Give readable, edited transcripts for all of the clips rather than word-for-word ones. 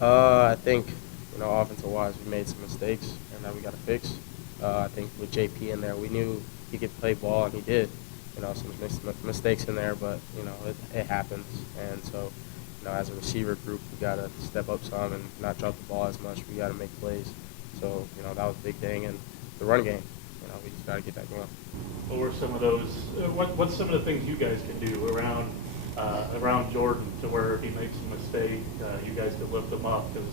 I think, offensive-wise, we made some mistakes, and that we got to fix. I think with JP in there, we knew he could play ball, and he did. Some mistakes in there, but, it happens. And so, as a receiver group, we got to step up some and not drop the ball as much. We got to make plays. So, that was a big thing. And the run game, we just got to get that going. What were some of those? What's some of the things you guys can do around Jordan to where if he makes a mistake, you guys could lift him up because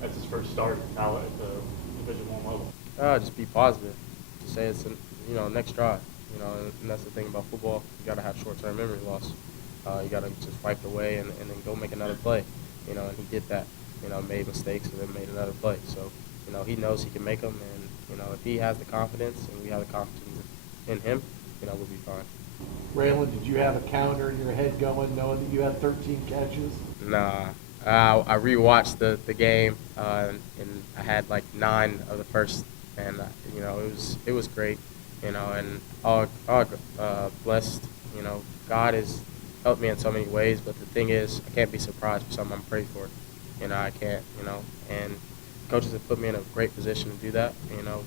that's his first start now at the Division I level. Just be positive. Just say it's, next drive. And that's the thing about football. You got to have short-term memory loss. You got to just wipe it away and then go make another play. And he did that. Made mistakes and then made another play. So, he knows he can make them. And, if he has the confidence and we have the confidence in him, we'll be fine. Raylen, did you have a counter in your head going knowing that you had 13 catches? Nah. I rewatched the game, and I had like 9 of the first, and it was great, and all blessed. God has helped me in so many ways, but the thing is, I can't be surprised for something I'm praying for. I can't, and coaches have put me in a great position to do that,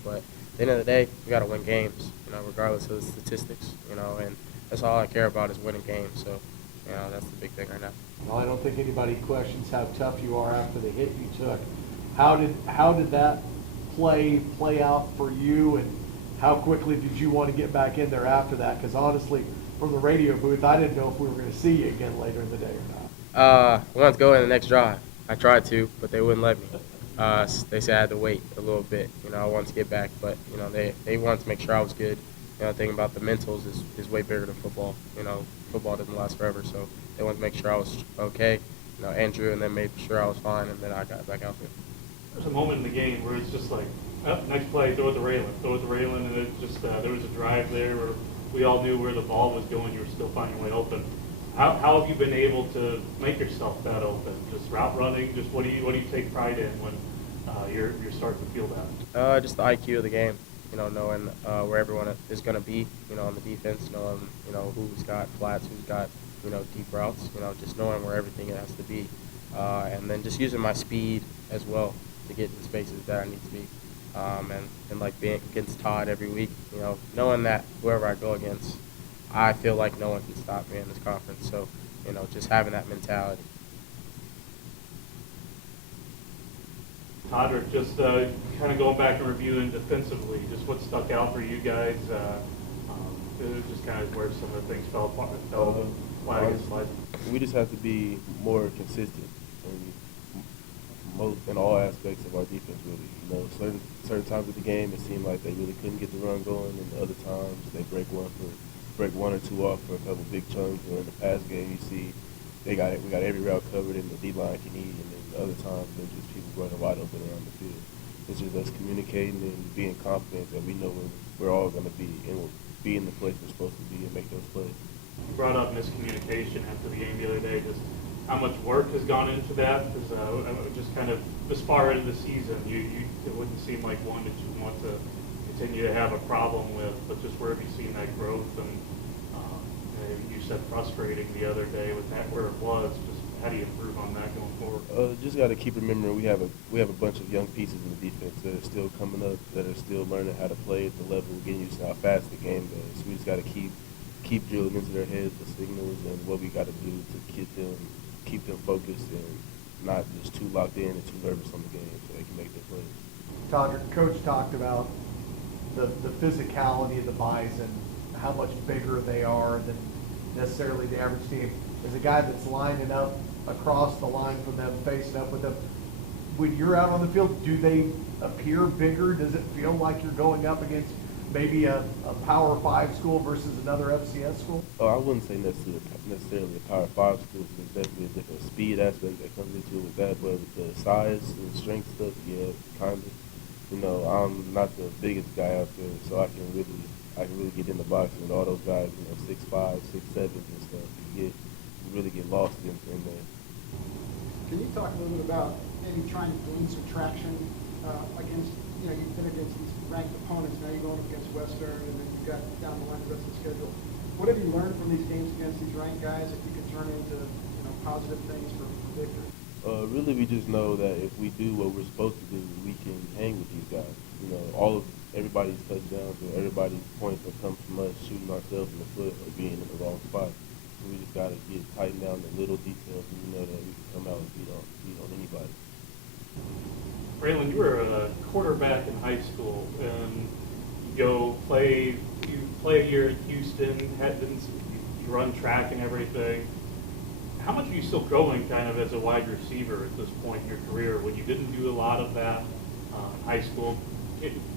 but at the end of the day, we got to win games, regardless of the statistics, and that's all I care about is winning games. So, that's the big thing right now. Well, I don't think anybody questions how tough you are after the hit you took. How did that play out for you, and how quickly did you want to get back in there after that? Because honestly, from the radio booth, I didn't know if we were going to see you again later in the day or not. I wanted to go in the next drive. I tried to, but they wouldn't let me. They said I had to wait a little bit. I wanted to get back, but they wanted to make sure I was good. The thing about the mentals is way bigger than football. Football doesn't last forever, so they wanted to make sure I was okay. Andrew, and then made sure I was fine, and then I got back out there. There's a moment in the game where it's just like, oh, next play, throw it to Raylen, and it just there was a drive there where we all knew where the ball was going. You were still finding your way open. How have you been able to make yourself that open? Just route running. Just what do you take pride in when you're starting to feel that? Just the IQ of the game. Knowing where everyone is going to be, on the defense, knowing, who's got flats, who's got, deep routes, just knowing where everything has to be. And then just using my speed as well to get in spaces that I need to be. And like being against Todd every week, knowing that whoever I go against, I feel like no one can stop me in this conference. So, just having that mentality. Todric, just kind of going back and reviewing defensively, just what stuck out for you guys, just kind of where some of the things fell apart, We just have to be more consistent in all aspects of our defense, really. Certain times of the game, it seemed like they really couldn't get the run going, and other times they break one or two off for a couple big chunks. Or in the pass game, you see we got every route covered and the D-line can eat, and then other times they're just people running wide open around the field. It's just us communicating and being confident that we know we're all going to be and we'll be in the place we're supposed to be and make those plays. You brought up miscommunication after the game the other day. Just how much work has gone into that? Because just kind of this far into the season, it wouldn't seem like one that you want to continue to have a problem with. But just where have you seen that growth? And you said frustrating the other day with that where it was. Just how do you improve on that going forward? Just got to keep remembering we have a bunch of young pieces in the defense that are still coming up, that are still learning how to play at the level, getting used to how fast the game goes. So we just got to keep drilling into their heads the signals and what we got to do to keep them focused and not just too locked in and too nervous on the game so they can make their plays. Todric, Coach talked about the physicality of the Bison, how much bigger they are than necessarily the average team. As a guy that's lining up across the line from them, facing up with them, when you're out on the field, do they appear bigger? Does it feel like you're going up against maybe a Power 5 school versus another FCS school? Oh, I wouldn't say necessarily a Power 5 school. There's definitely a different speed aspect that comes into it with that, but with the size and strength stuff, yeah, kind of. I'm not the biggest guy out there, so I can really get in the box with all those guys, 6'5", 6'7", and stuff. You really get lost in there. Can you talk a little bit about maybe trying to gain some traction against, you've been against these ranked opponents, now you're going up against Western, and then you've got down the line the rest of the schedule. What have you learned from these games against these ranked guys that you can turn into, positive things for victory? Really, we just know that if we do what we're supposed to do, we can hang with these guys. You know, everybody's touchdowns or everybody's points that come from us shooting ourselves in the foot or being in the wrong spot. So we just gotta get tightened down the little details, and we know that we can come out and beat on anybody. Raylen, you were a quarterback in high school, and you play here in Houston, you run track and everything. How much are you still going kind of as a wide receiver at this point in your career when you didn't do a lot of that in high school?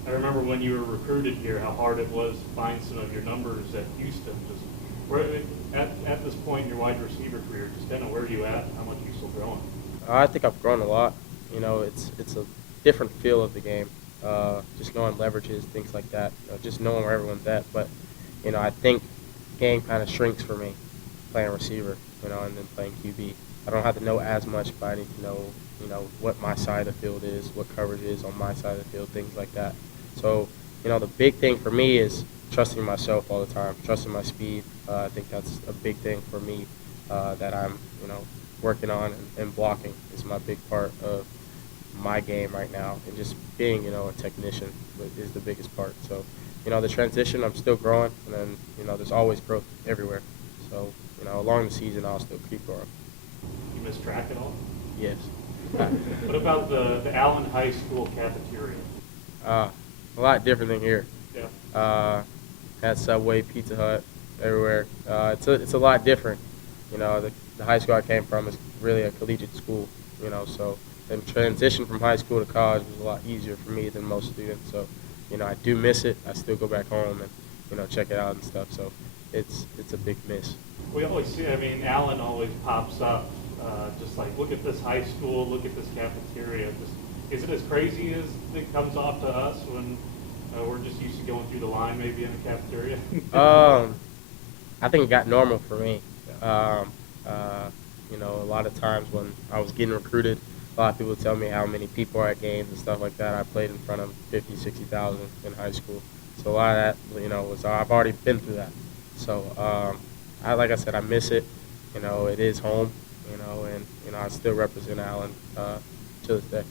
I remember when you were recruited here, how hard it was to find some of your numbers at Houston. Just at this point in your wide receiver career, just kind of where are you at? How much are you still growing? I think I've grown a lot. You know, it's a different feel of the game. Just knowing leverages, things like that. You know, just knowing where everyone's at. But you know, I think game kind of shrinks for me playing receiver. You know, and then playing QB. I don't have to know as much, but I need to know, you know, what my side of the field is, what coverage is on my side of the field, things like that. So, you know, the big thing for me is trusting myself all the time, trusting my speed. I think that's a big thing for me that I'm, you know, working on, and blocking is my big part of my game right now, and just being, you know, a technician is the biggest part. So, you know, the transition, I'm still growing, and then, you know, there's always growth everywhere. So, you know, along the season, I'll still keep growing. You miss track at all? Yes. What about the Allen High School cafeteria? A lot different than here. Yeah. Had Subway, Pizza Hut, everywhere. It's a lot different. You know, the high school I came from is really a collegiate school. You know, so the transition from high school to college was a lot easier for me than most students. So, you know, I do miss it. I still go back home and, you know, check it out and stuff. So it's a big miss. We always see, I mean, Allen always pops up, just like, look at this high school, look at this cafeteria. Just, is it as crazy as it comes off to us when we're just used to going through the line maybe in the cafeteria? I think it got normal for me. You know, a lot of times when I was getting recruited, a lot of people tell me how many people are at games and stuff like that. I played in front of 50, 60,000 in high school. So a lot of that, you know, I've already been through that. So, like I said, I miss it. You know, it is home, you know, and, you know, I still represent Allen to this day.